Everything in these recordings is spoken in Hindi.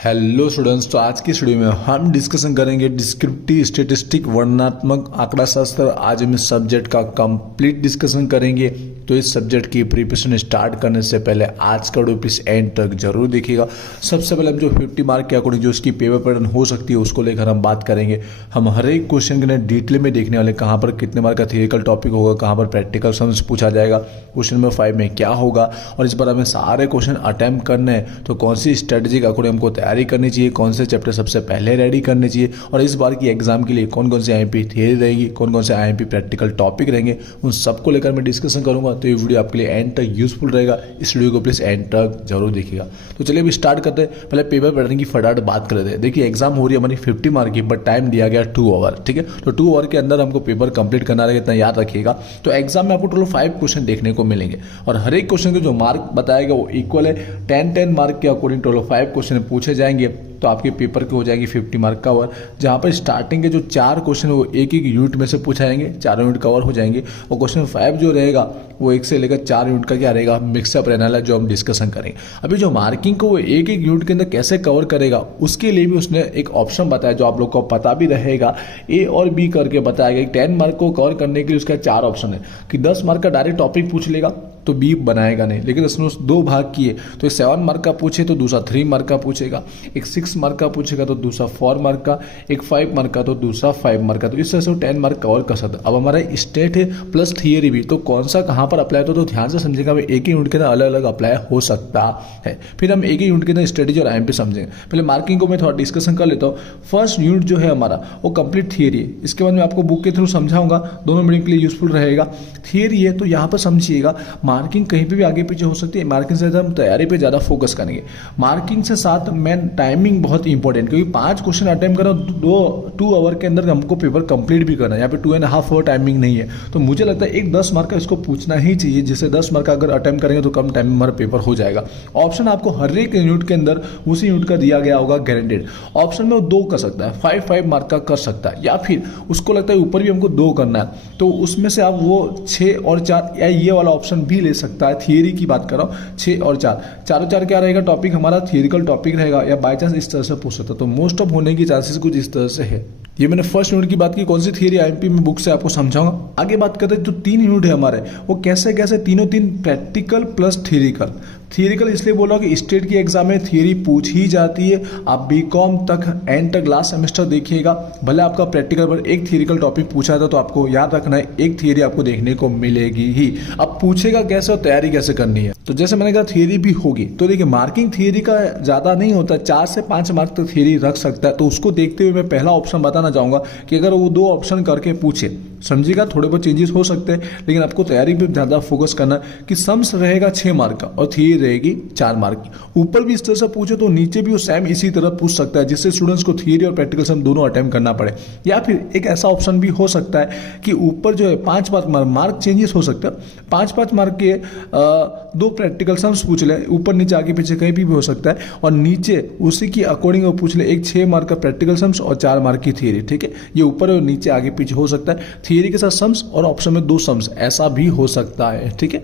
हेलो स्टूडेंट्स, तो आज की स्टूडियो में हम डिस्कशन करेंगे डिस्क्रिप्टिव स्टैटिस्टिक वर्णनात्मक आंकड़ा शास्त्र। आज हम इस सब्जेक्ट का कंप्लीट डिस्कशन करेंगे। तो इस सब्जेक्ट की प्रिपरेशन स्टार्ट करने से पहले आज का वीडियो प्लीज एंड तक जरूर देखिएगा। सबसे पहले हम जो 50 मार्क के अकॉर्डिंग जो इसकी पेपर पैटर्न हो सकती है उसको लेकर हम बात करेंगे। हम हर एक क्वेश्चन के लिए डिटेल में देखने वाले, कहाँ पर कितने मार्क का थियरिकल टॉपिक होगा, कहाँ पर प्रैक्टिकल सम्स पूछा जाएगा, क्वेश्चन नंबर 5 में क्या होगा, और इस बार हमें सारे क्वेश्चन अटेम्प्ट करने हैं तो कौन सी स्ट्रेटेजी के अकॉर्डिंग हमको तैयारी करनी चाहिए, कौन से चैप्टर सबसे पहले रेडी करने चाहिए, और इस बार की एग्जाम के लिए कौन कौन से आईएमपी थियरी रहेगी, कौन कौन से आईएमपी प्रैक्टिकल टॉपिक रहेंगे, उन सबको लेकर मैं डिस्कशन करूंगा। तो ये वीडियो आपके लिए एंड तक यूजफुल रहेगा। इस वीडियो को प्लीज एंड तक जरूर देखिएगा। तो चलिए अभी स्टार्ट करते हैं। पहले पेपर पैटर्न की फटाफट बात कर लेते हैं। देखिए एग्जाम हो रही है हमारी 50 मार्क की, बट टाइम दिया गया 2 आवर। ठीक है, तो 2 आवर के अंदर हमको पेपर कंप्लीट करना रहेगा, इतना याद रखिएगा। तो एग्जाम में आपको टोटल 5 क्वेश्चन देखने को मिलेंगे और हर एक क्वेश्चन के जो मार्क बताएगा वो इक्वल है। 10-10 मार्क के अकॉर्डिंग टोटल 5 क्वेश्चन पूछे जाएंगे। तो आपके पेपर के हो जाएगी 50 मार्क कवर, जहाँ पर स्टार्टिंग के जो 4 क्वेश्चन है वो एक एक यूनिट में से पूछा जाएंगे, 4 यूनिट कवर हो जाएंगे। और क्वेश्चन 5 जो रहेगा वो 1 से लेकर 4 यूनिट का क्या रहेगा, मिक्सअप रहने वाला, जो हम डिस्कशन करेंगे। अभी जो मार्किंग को वो एक एक यूनिट के अंदर कैसे कवर करेगा उसके लिए भी उसने एक ऑप्शन बताया जो आप लोग को पता भी रहेगा। ए और बी करके बताया गया। 10 मार्क को कवर करने के लिए उसका 4 ऑप्शन है कि 10 मार्क का डायरेक्ट टॉपिक पूछ लेगा तो बी बनाएगा नहीं, लेकिन उसने 2 भाग किए। तो 7 मार्क का पूछे तो दूसरा 3 मार्क का पूछेगा, एक 6 मार्क का पूछेगा तो दूसरा 4 मार्क का, एक 5 मार्क का तो दूसरा 5 मार्क का। तो इस तरह से 10 मार्क कवर कर सकता है। अब हमारा स्टेट है प्लस थियरी भी, तो कौन सा कहाँ पर अप्लाई होता है तो ध्यान से समझेगा। एक ही यूनिट के अंदर अलग अलग अप्लाई हो सकता है। फिर हम एक ही यूनिट के अंदर स्ट्रेटेजी और आईएमपी समझेंगे। पहले मार्किंग को मैं थोड़ा डिस्कशन कर लेता हूँ। फर्स्ट यूनिट जो है हमारा वो कंप्लीट थियरी है। इसके बाद मैं आपको बुक के थ्रू समझाऊंगा, दोनों मीनिंग के लिए यूजफुल रहेगा। थियरी है तो यहाँ पर समझिएगा, मार्किंग कहीं पर भी आगे पीछे हो सकती है। मार्किंग से हम तैयारी पे ज्यादा फोकस करेंगे। मार्किंग से साथ मेन टाइमिंग बहुत इंपॉर्टेंट, क्योंकि 5 क्वेश्चन अटेम्प्ट करो 2 आवर के अंदर हमको पेपर कंप्लीट भी करना है। यहाँ पे 2.5 आवर टाइमिंग नहीं है, तो मुझे लगता है एक 10 मार्क का इसको पूछना ही चाहिए, जिससे 10 मार्क का अगर अटेम्प्ट करेंगे तो कम टाइम में हमारा पेपर हो जाएगा। ऑप्शन आपको हर एक यूनिट के अंदर उसी यूनिट का दिया गया होगा गारंटेड। ऑप्शन में वो 2 कर सकता है, 5 मार्क का कर सकता है, या फिर उसको लगता है ऊपर भी हमको 2 करना है तो उसमें से आप वो 6 और 4 या ये वाला ऑप्शन भी ले सकता है। थियरी की बात कर रहा हूँ, 6 और 4, चारों 4 क्या रहेगा टॉपिक हमारा, थियरिकल टॉपिक रहेगा, या बाई चांस इस तरह से पूछ सकता है। तो मोस्ट ऑफ होने की चांसेस कुछ इस तरह से है। ये मैंने फर्स्ट यूनिट की बात की, कौन सी थियरी आईएमपी में बुक से आपको समझाऊंगा। आगे बात करते हैं जो 3 यूनिट है हमारे, वो कैसे कैसे तीनों प्रैक्टिकल प्लस थियरिकल। थियरिकल इसलिए बोला कि स्टेट की एग्जाम में थियरी पूछ ही जाती है। आप बीकॉम तक एंड तक लास्ट सेमेस्टर देखिएगा, भले आपका प्रैक्टिकल पर एक थियरिकल टॉपिक पूछा था तो आपको याद रखना है एक थियरी आपको देखने को मिलेगी ही। अब पूछेगा कैसे और तैयारी कैसे करनी है। तो जैसे मैंने कहा थियरी भी होगी, तो देखिए मार्किंग थियरी का ज्यादा नहीं होता, 4 से 5 मार्क तक थियरी रख सकता है। तो उसको देखते हुए मैं पहला ऑप्शन बताना चाहूंगा कि अगर वो 2 ऑप्शन करके पूछे, समझिएगा थोड़े बहुत चेंजेस हो सकते हैं, लेकिन आपको तैयारी पे ज्यादा फोकस करना कि सम्स रहेगा 6 मार्क का और थियरी रहेगी 4 मार्क की। ऊपर भी इस तरह से पूछे तो नीचे भी वो सेम इसी तरह पूछ सकता है, जिससे स्टूडेंट्स को थियरी और प्रैक्टिकल सम दोनों अटेम्प्ट करना पड़े। या फिर एक ऐसा ऑप्शन भी हो सकता है कि ऊपर जो है 5 मार्क चेंजेस हो सकता है, 5 मार्क के 2 प्रैक्टिकल सम्स पूछ ले, ऊपर नीचे आगे पीछे कहीं भी हो सकता है, और नीचे उसी की अकॉर्डिंग वो पूछ ले एक 6 मार्क का प्रैक्टिकल सम्स और 4 मार्क की थियरी। ठीक है, ये ऊपर और नीचे आगे पीछे हो सकता है, थियरी के साथ सम्स और ऑप्शन में 2 सम्स, ऐसा भी हो सकता है। ठीक है,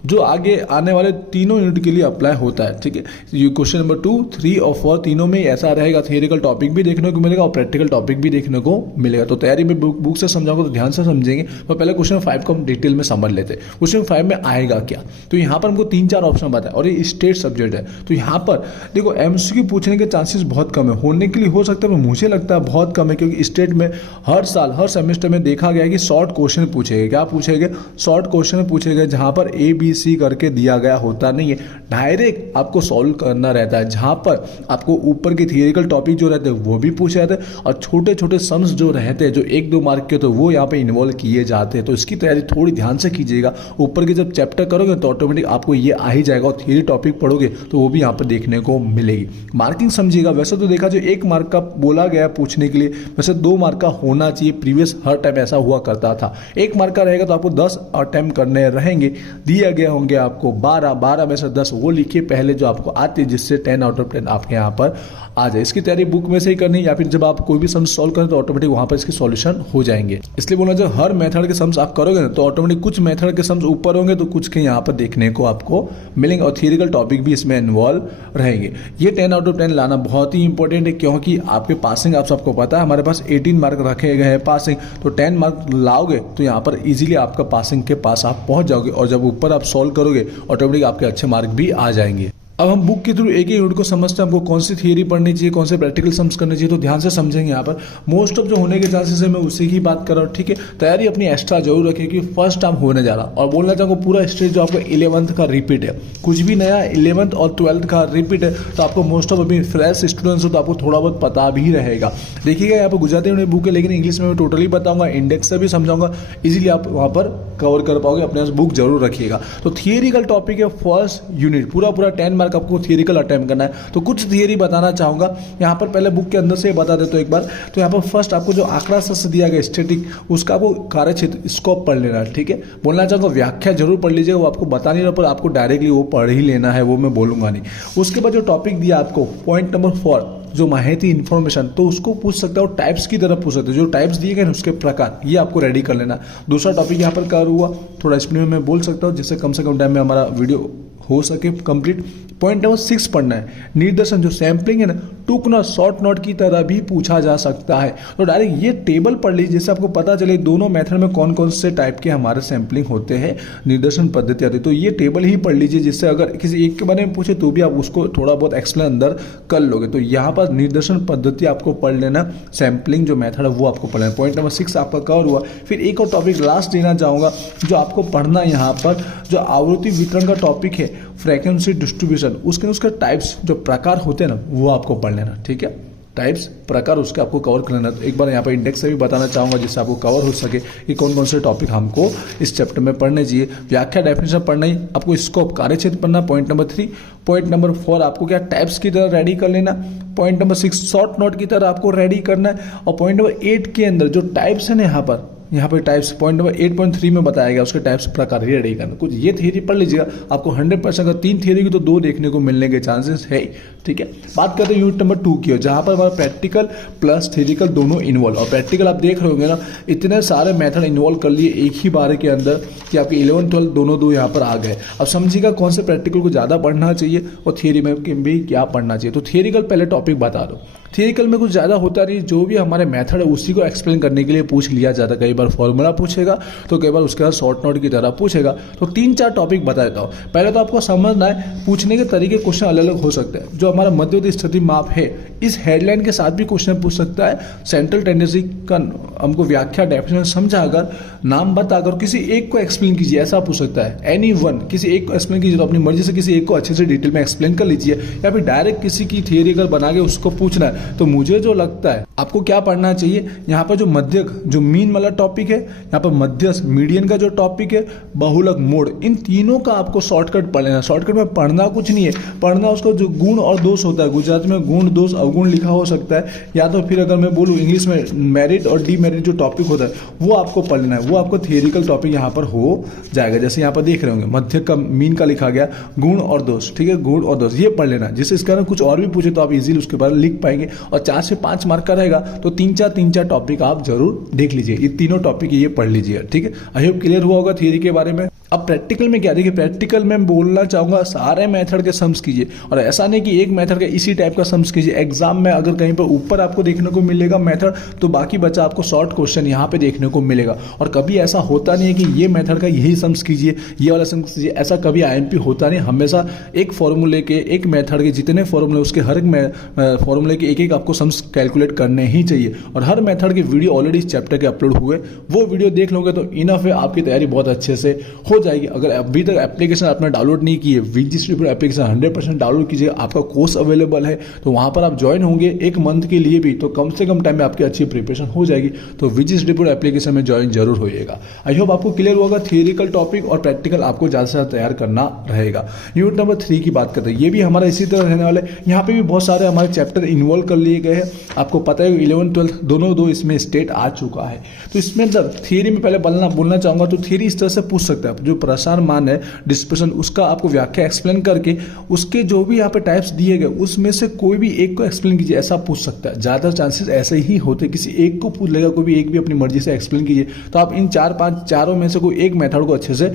जो आगे आने वाले तीनों यूनिट के लिए अप्लाई होता है। ठीक है, ये क्वेश्चन नंबर 2, 3 और 4 तीनों में ऐसा रहेगा, थियरिकल टॉपिक भी देखने को मिलेगा और प्रैक्टिकल टॉपिक भी देखने को मिलेगा। तो तैयारी में बुक से समझाऊंगा तो ध्यान से समझेंगे। और पहले क्वेश्चन 5 को हम डिटेल में समझ लेते हैं। क्वेश्चन 5 में आएगा क्या, तो यहाँ पर हमको 3-4 ऑप्शन बताए और ये स्टेट सब्जेक्ट है। तो यहाँ पर देखो एमसीक्यू पूछने के चांसेस बहुत कम है, होने के लिए हो सकता है पर मुझे लगता है बहुत कम है, क्योंकि स्टेट में हर साल हर सेमेस्टर में देखा गया कि शॉर्ट क्वेश्चन पूछेगा। क्या पूछेगा, शॉर्ट क्वेश्चन पूछेगा, जहाँ पर ABC करके दिया गया होता नहीं है, डायरेक्ट आपको सॉल्व करना रहता है, जहां पर आपको ऊपर के थियरिकल टॉपिक जो रहते हैं वो भी पूछे जाते हैं और छोटे छोटे सम्स जो रहते हैं जो 1-2 मार्क के, तो वो यहाँ पे इन्वॉल्व किए जाते हैं। तो इसकी तैयारी थोड़ी ध्यान से कीजिएगा। ऊपर के जब चैप्टर करोगे तो ऑटोमेटिक आपको ये आ ही जाएगा, और थियरी टॉपिक पढ़ोगे तो वो भी यहाँ पर देखने को मिलेगी। मार्किंग समझिएगा, वैसे तो देखा जो 1 मार्क का बोला गया पूछने के लिए, वैसे 2 मार्क का होना चाहिए। प्रीवियस हर टाइम ऐसा हुआ करता था। 1 मार्क का रहेगा तो आपको 10 अटेम्प्ट करने रहेंगे। दिया गए होंगे आपको 12 में से 10 वो लिखिए पहले जो आपको आती है, जिससे 10 आउट ऑफ 10 आपके यहाँ पर आ जाए। इसकी तैयारी बुक में से ही करनी, या फिर जब आप कोई भी सम्स सॉल्व करें तो ऑटोमेटिक वहां पर इसके सॉल्यूशन हो जाएंगे। इसलिए बोला जब हर मेथड के सम्स आप करोगे ना तो ऑटोमेटिक कुछ मेथड के सम्स ऊपर होंगे तो कुछ के यहाँ पर देखने को आपको मिलेंगे, और थियरिकल टॉपिक भी इसमें इन्वॉल्व रहेंगे। ये 10 आउट ऑफ 10 लाना बहुत ही इंपॉर्टेंट है, क्योंकि आपके पासिंग आप सबको पता है हमारे पास 18 मार्क रखे गए हैं पासिंग, तो 10 मार्क लाओगे तो यहाँ पर इजीली आपका पासिंग के पास आप पहुंच जाओगे, और जब ऊपर आप सॉल्व करोगे ऑटोमेटिक आपके अच्छे मार्क भी आ जाएंगे। अब हम बुक के थ्रू एक ही यूनिट को समझते हैं, हमको कौन सी थियरी पढ़नी चाहिए, कौन से प्रैक्टिकल सम्स करने चाहिए, तो ध्यान से समझेंगे। यहाँ पर मोस्ट ऑफ जो होने के चांसेस है मैं उसी की बात कर रहा हूँ, ठीक है। तैयारी अपनी एक्स्ट्रा जरूर रखें कि फर्स्ट टाइम होने जा रहा, और बोलना चाहूँगा पूरा स्टेज जो आपका 11th का रिपीट है, कुछ भी नया 11th और 12th का रिपीट है, तो आपको मोस्ट ऑफ अभी फ्रेश स्टूडेंट्स हो तो आपको थोड़ा बहुत पता भी रहेगा। देखिएगा यहाँ पर गुजराती में बुक है, लेकिन इंग्लिश में मैं टोटली बताऊंगा, इंडेक्स से भी समझाऊंगा, इजीली आप वहाँ पर कवर कर पाओगे। अपने पास बुक जरूर रखिएगा। तो थियरिकल टॉपिक है फर्स्ट यूनिट, पूरा 10 मार्क आपको थियरिकल अटेम्प्ट करना है। तो कुछ थियरी बताना चाहूंगा यहाँ पर, पहले बुक के अंदर से बता देता हूं एक बार। तो यहाँ पर फर्स्ट आपको जो आंकड़ा शास्त्र दिया गया स्टैटिक, उसका आपको कार्यक्षेत्र स्कोप पढ़ लेना है, ठीक है। बोलना चाहूँगा व्याख्या जरूर पढ़ लीजिएगा, वो आपको बता नहीं रहा पर आपको डायरेक्टली वो पढ़ ही लेना है, वो मैं बोलूंगा नहीं। उसके बाद जो टॉपिक दिया आपको पॉइंट नंबर 4 जो माहिती इन्फॉर्मेशन, तो उसको पूछ सकता हो टाइप्स की तरफ पूछ सकते हो, जो टाइप्स दिए गए उसके प्रकार, ये आपको रेडी कर लेना। दूसरा टॉपिक यहाँ पर कवर हुआ, थोड़ा स्पीड में मैं बोल सकता हूँ जिससे कम से कम टाइम में हमारा वीडियो हो सके कंप्लीट। पॉइंट नंबर 6 पढ़ना है, निर्देशन जो सैम्पलिंग है ना, टूक नोट शॉर्ट नोट की तरह भी पूछा जा सकता है। तो डायरेक्ट ये टेबल पढ़ लीजिए जिससे आपको पता चले दोनों मेथड में कौन कौन से टाइप के हमारे सैम्पलिंग होते हैं, निर्देशन पद्धति आती है। तो ये टेबल ही पढ़ लीजिए, जिससे अगर किसी एक के बारे में पूछे तो भी आप उसको थोड़ा बहुत एक्सप्लेन अंदर कर लोगे। तो यहाँ पर निर्देशन पद्धति आपको पढ़ लेना, सैम्पलिंग जो मेथड है वो आपको पढ़ना है। पॉइंट नंबर 6 आपका कवर हुआ। फिर एक और टॉपिक लास्ट देना चाहूँगा जो आपको पढ़ना है यहाँ पर, जो आवृत्ति वितरण का टॉपिक है, फ्रीक्वेंसी डिस्ट्रीब्यूशन, उसके टाइप्स जो प्रकार होते हैं ना वो आपको पढ़ लेना, ठीक है। टाइप्स प्रकार उसके आपको कवर कर लेना। तो एक बार यहाँ पर इंडेक्स से भी बताना चाहूँगा जिससे आपको कवर हो सके कि कौन कौन से टॉपिक हमको इस चैप्टर में पढ़ने चाहिए। व्याख्या डेफिनेशन पढ़ना ही, आपको स्कोप कार्यक्षेत्र पढ़ना, पॉइंट नंबर 3। पॉइंट नंबर 4 आपको क्या टाइप्स की तरह रेडी कर लेना। पॉइंट नंबर 6 शॉर्ट नोट की तरह आपको रेडी करना है। और पॉइंट नंबर 8 के अंदर जो टाइप्स है ना यहाँ पे टाइप्स पॉइंट नंबर 8.3 में बताया गया, उसके टाइप्स प्रकार ही रेडी करना। कुछ ये थियरी पढ़ लीजिएगा, आपको 100% अगर 3 थियरी की तो 2 देखने को मिलने के चांसेस है, ठीक है। बात करते हैं यूनिट नंबर 2 की, जहाँ पर हमारा प्रैक्टिकल प्लस थियरिकल दोनों इन्वॉल्व। और प्रैक्टिकल आप देख रहे होंगे ना, इतने सारे मेथड इन्वॉल्व कर लिए एक ही बार के अंदर कि आपके 11 12 दोनों 2 यहाँ पर आ गए। अब समझिएगा कौन से प्रैक्टिकल को ज़्यादा पढ़ना चाहिए और थियरी में भी क्या पढ़ना चाहिए। तो थियरिकल पहले टॉपिक बता दो। थियरिकल में कुछ ज़्यादा होता नहीं, जो भी हमारे मेथड है उसी को एक्सप्लेन करने के लिए पूछ लिया जाता है। कई बार फॉर्मूला पूछेगा तो कई बार उसके बाद शॉर्ट नोट की तरह पूछेगा। तो 3-4 टॉपिक बता देता हूँ। पहले तो आपको समझना है पूछने के तरीके क्वेश्चन अलग अलग हो सकते हैं। जो हमारा मध्यवर्ती स्थिति माप है, इस हेडलाइन के साथ भी क्वेश्चन पूछ सकता है। सेंट्रल टेंडेंसी का हमको व्याख्या डेफिनेशन समझा अगर नाम बताकर किसी एक को एक्सप्लेन कीजिए, ऐसा पूछ सकता है। एनी वन, किसी एक को एक्सप्लेन कीजिए तो अपनी मर्जी से किसी एक को अच्छे से डिटेल में एक्सप्लेन कर लीजिए, या फिर डायरेक्ट किसी की थियरी अगर बना के उसको पूछना है। तो मुझे जो लगता है आपको क्या पढ़ना चाहिए, यहाँ पर जो मध्यक जो मीन वाला टॉपिक है, यहाँ पर मध्यस्थ मीडियन का जो टॉपिक है, बहुलक मोड, इन तीनों का आपको शॉर्टकट पढ़ लेना। शॉर्टकट में पढ़ना कुछ नहीं है, पढ़ना उसका जो गुण और दोष होता है, गुजराती में गुण दोष अवगुण लिखा हो सकता है, या तो फिर अगर मैं बोलूँ इंग्लिश में मेरिट और डीमेरिट जो टॉपिक होता है वो आपको पढ़ लेना है। वो आपको थियरिकल टॉपिक यहाँ पर हो जाएगा। जैसे यहाँ पर देख रहे होंगे मध्यक का मीन का लिखा गया, गुण और दोष, ठीक है, गुण और दोष ये पढ़ लेना, जिससे इसका कुछ और भी पूछे तो आप इजीली उसके बारे में लिख पाएंगे। और 4 से 5 मार्क का रहेगा तो 3-4 टॉपिक आप जरूर देख लीजिए। ये तीनों टॉपिक ये पढ़ लीजिए, ठीक है। आई होप क्लियर हुआ होगा थियरी के बारे में। अब प्रैक्टिकल में क्या, देखिए प्रैक्टिकल में बोलना चाहूंगा सारे मेथड के सम्स कीजिए, और ऐसा नहीं कि एक मेथड का इसी टाइप का सम्स कीजिए। एग्जाम में अगर कहीं पर ऊपर आपको देखने को मिलेगा मेथड, तो बाकी बचा आपको शॉर्ट क्वेश्चन यहाँ पे देखने को मिलेगा। और कभी ऐसा होता नहीं है कि ये मेथड का यही सम्स कीजिए, ये वाला सम्स कीजिए, ऐसा कभी आईएमपी होता नहीं। हमेशा एक फॉर्मूले के, एक मेथड के जितने फॉर्मूले उसके हर एक फॉर्मूले के एक आपको सम्स कैलकुलेट करने ही चाहिए। और हर मेथड के वीडियो ऑलरेडी इस चैप्टर के अपलोड हुए, वो वीडियो देख लोगे तो इनफ है, आपकी तैयारी बहुत अच्छे से हो जाएगी। अगर अभी तक एप्लीकेशन आपने डाउनलोड नहीं की है, VG study pro application 100% download कीजिए। आपका कोर्स अवेलेबल है, तो वहां पर आप ज्वाइन होंगे 1 मंथ के लिए भी, तो कम से कम टाइम में आपकी अच्छी प्रिपरेशन हो जाएगी। तो वीजी स्टडी प्रो एप्लीकेशन में ज्वाइन जरूर होइएगा। आई होप आपको क्लियर होगा। थियरिकल टॉपिक और प्रैक्टिकल आपको ज्यादा से ज्यादा तैयार करना रहेगा। यूनिट नंबर 3 की बात करते हैं, ये भी हमारा इसी तरह रहने वाले। यहाँ पे भी बहुत सारे हमारे चैप्टर इन्वॉल्व कर लिए गए हैं। आपको पता है 11 12 दोनों 2 इसमें स्टेट आ चुका है, तो इसमें इसमें थियरी में पहले बोलना चाहूंगा तो थियरी इस तरह से पूछ सकते हैं आप, जो प्रसार मान है डिस्पर्शन, उसका आपको व्याख्या एक्सप्लेन करके उसके जो भी यहाँ पे टाइप्स दिए गए उसमें से कोई भी एक को एक्सप्लेन कीजिए, ऐसा पूछ सकता है। ज़्यादा चांसेस ऐसे ही होते, किसी एक को पूछ लेगा, कोई भी एक भी अपनी मर्जी से एक्सप्लेन कीजिए। तो आप इन चारों में से कोई एक मेथड को अच्छे से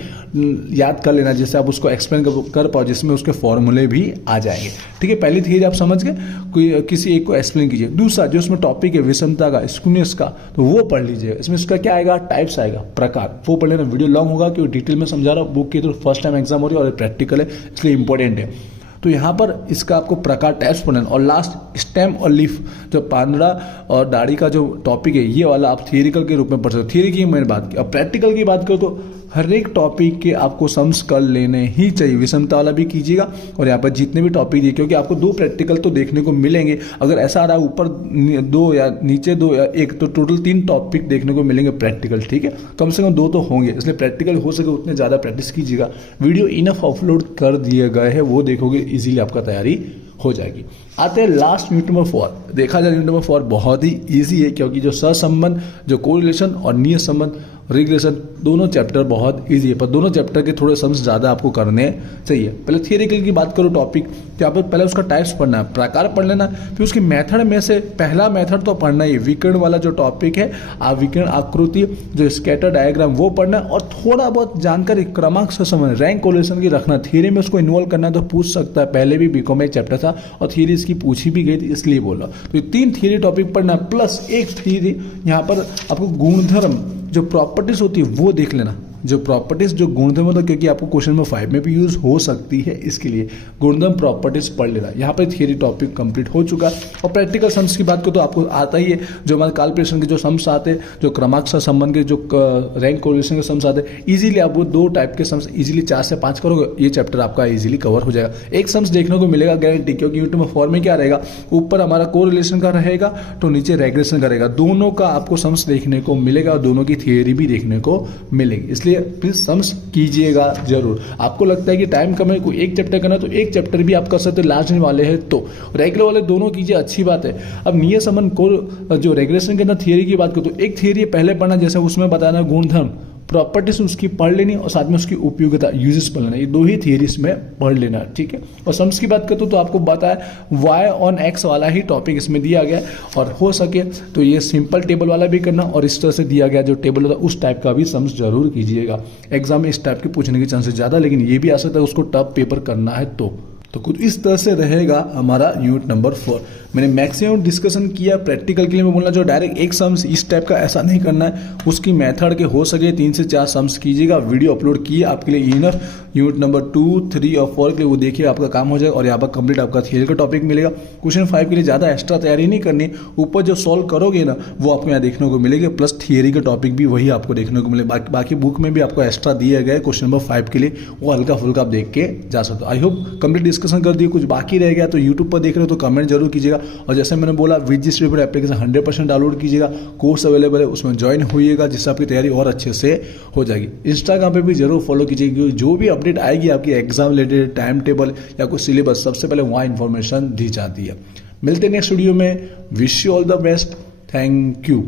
याद कर लेना जिससे आप उसको एक्सप्लेन कर पाओ, जिसमें उसके फॉर्मूले भी आ जाएंगे। ठीक है, पहली थियरी आप समझ गए, कोई किसी एक को एक्सप्लेन कीजिए। दूसरा जो उसमें टॉपिक है विषमता का, स्क्यूनेस का, तो वो पढ़ लीजिए। इसमें उसका क्या आएगा, टाइप्स आएगा, प्रकार, वो पढ़ लेना। वीडियो लॉन्ग होगा क्योंकि डिटेल में समझा रहा हूँ, बुक की तो फर्स्ट टाइम एग्जाम हो रही है और प्रैक्टिकल है इसलिए इंपॉर्टेंट है। तो यहाँ पर इसका आपको प्रकार टाइप्स पढ़ना। और लास्ट स्टेम और लीफ, जो पांदड़ा और दाढ़ी का जो टॉपिक है ये वाला आप थियरिकल के रूप में पढ़ सकते हो। थियरी की मैंने बात की। अब प्रैक्टिकल की बात करो तो हर एक टॉपिक के आपको सम्स कर लेने ही चाहिए। विषमता वाला भी कीजिएगा और यहाँ पर जितने भी टॉपिक दिए, क्योंकि आपको 2 प्रैक्टिकल तो देखने को मिलेंगे। अगर ऐसा आ रहा है ऊपर 2 या नीचे 2 या 1, तो टोटल 3 टॉपिक देखने को मिलेंगे प्रैक्टिकल। ठीक है, कम से कम 2 तो होंगे, इसलिए प्रैक्टिकल हो सके उतने ज़्यादा प्रैक्टिस कीजिएगा। वीडियो इनफ अपलोड कर दिए गए हैं, वो देखोगे इजीली आपका तैयारी हो जाएगी। आते हैं लास्ट यूनिट नंबर 4। देखा जाए यूनिट नंबर 4 बहुत ही इजी है, क्योंकि जो सहसंबंध, जो कोरिलेशन और नियत संबंध, रिग्रेशन, दोनों चैप्टर बहुत इजी है, पर दोनों चैप्टर के थोड़े सम्स ज़्यादा आपको करने चाहिए। पहले थियरिकल की बात करो टॉपिक, तो यहाँ पर पहले उसका टाइप्स पढ़ना है, प्रकार पढ़ लेना, फिर उसके मेथड में से पहला मेथड तो पढ़ना ही, विकर्ण वाला जो टॉपिक है, विकर्ण आकृति, जो स्कैटर डायग्राम, वो पढ़ना है। और थोड़ा बहुत जानकारी क्रमांक से संबंध, रैंक कोरिलेशन की रखना। थियरी में उसको इन्वॉल्व करना है तो पूछ सकता है, पहले भी बीकॉम में एक चैप्टर था और थियरी इसकी पूछी भी गई थी इसलिए बोला। तो 3 थियरी टॉपिक पढ़ना प्लस एक थियरी यहाँ पर आपको गुणधर्म, जो प्रॉपर्टीज होती है वो देख लेना। जो प्रॉपर्टीज, जो गुणधर्म होता है, क्योंकि आपको क्वेश्चन नंबर 5 में भी यूज हो सकती है, इसके लिए गुणधर्म प्रॉपर्टीज पढ़ लेना। यहाँ पर थियरी टॉपिक कंप्लीट हो चुका। और प्रैक्टिकल सम्स की बात करो तो आपको आता ही है, जो हमारे काल्पनिक के जो सम्स आते हैं, जो क्रमांक से संबंध के, जो रैंक कोरिलेशन के सम्स आते हैं, इजीली आप वो 2 टाइप के सम्स इजीली 4 से 5 करोगे, ये चैप्टर आपका इजीली कवर हो जाएगा। एक सम्स देखने को मिलेगा गारंटी, क्योंकि यूनिट नंबर 4 में क्या रहेगा, ऊपर हमारा कोरिलेशन का रहेगा तो नीचे रेग्रेशन का रहेगा। दोनों का आपको सम्स देखने को मिलेगा और दोनों की थियरी भी देखने को मिलेगी, इसलिए प्लीज सम्स कीजिएगा जरूर। आपको लगता है कि टाइम कम है, कोई एक चैप्टर करना तो एक चैप्टर भी आप कर सकते हो, लास्ट वाले हैं तो रेगुलर वाले दोनों कीजिए, अच्छी बात है। अब नियत संबंध को, जो रेगुलेशन के अंदर थियरी की बात करो तो एक थियरी पहले पढ़ना, जैसे उसमें बताना गुणधर्म, प्रॉपर्टीज उसकी पढ़ लेनी और साथ में उसकी उपयोगिता, यूजेस पढ़ लेना। ये 2 ही थियरीज में पढ़ लेना, ठीक है। और सम्स की बात करते तो आपको बताया y ऑन x वाला ही टॉपिक इसमें दिया गया, और हो सके तो ये सिंपल टेबल वाला भी करना, और इस तरह से दिया गया जो टेबल होता है उस टाइप का भी सम्स जरूर कीजिएगा। एग्जाम में इस टाइप के पूछने के चांसेस ज़्यादा, लेकिन ये भी आ सकता है उसको टफ पेपर करना है तो कुछ इस तरह से रहेगा हमारा यूनिट नंबर 4। मैंने मैक्सिमम डिस्कशन किया। प्रैक्टिकल के लिए मैं बोलना जो डायरेक्ट एक सम्स इस टाइप का ऐसा नहीं करना है, उसकी मेथड के हो सके 3 से 4 सम्स कीजिएगा। वीडियो अपलोड किए आपके लिए इनफ। यूनिट नंबर 2, 3 और 4 के लिए वो देखिए, आपका काम हो जाएगा और यहाँ पर कंप्लीट आपका थियरी का टॉपिक मिलेगा। क्वेश्चन 5 के लिए ज़्यादा एक्स्ट्रा तैयारी नहीं करनी, ऊपर जो सॉल्व करोगे ना वो आपको यहाँ देखने को मिलेगा, प्लस थियरी का टॉपिक भी वही आपको देखने को मिलेगा। बाकी बुक में भी आपको एक्स्ट्रा दिया गया है क्वेश्चन नंबर 5 के लिए, वो हल्का फुल्का आप देख के जा सकते हो। आई होप कंप्लीट डिस्कशन कर दिए। कुछ बाकी रह गया तो यूट्यूब पर देख रहे हो तो कमेंट जरूर कीजिएगा। और जैसे मैंने बोला, विजी स्टडी पर एप्लीकेशन 100% डाउनलोड कीजिएगा, कोर्स अवेलेबल है, उसमें ज्वाइन होइएगा, जिससे आपकी तैयारी और अच्छे से हो जाएगी। इंस्टाग्राम पे भी जरूर फॉलो कीजिएगा, क्योंकि जो भी अपडेट आएगी आपकी एग्जाम रिलेटेड, टाइम टेबल या कुछ सिलेबस, सबसे पहले वहाँ इन्फॉर्मेशन दी जाती है। मिलते हैं नेक्स्ट वीडियो में। Wish you all the best. Thank you.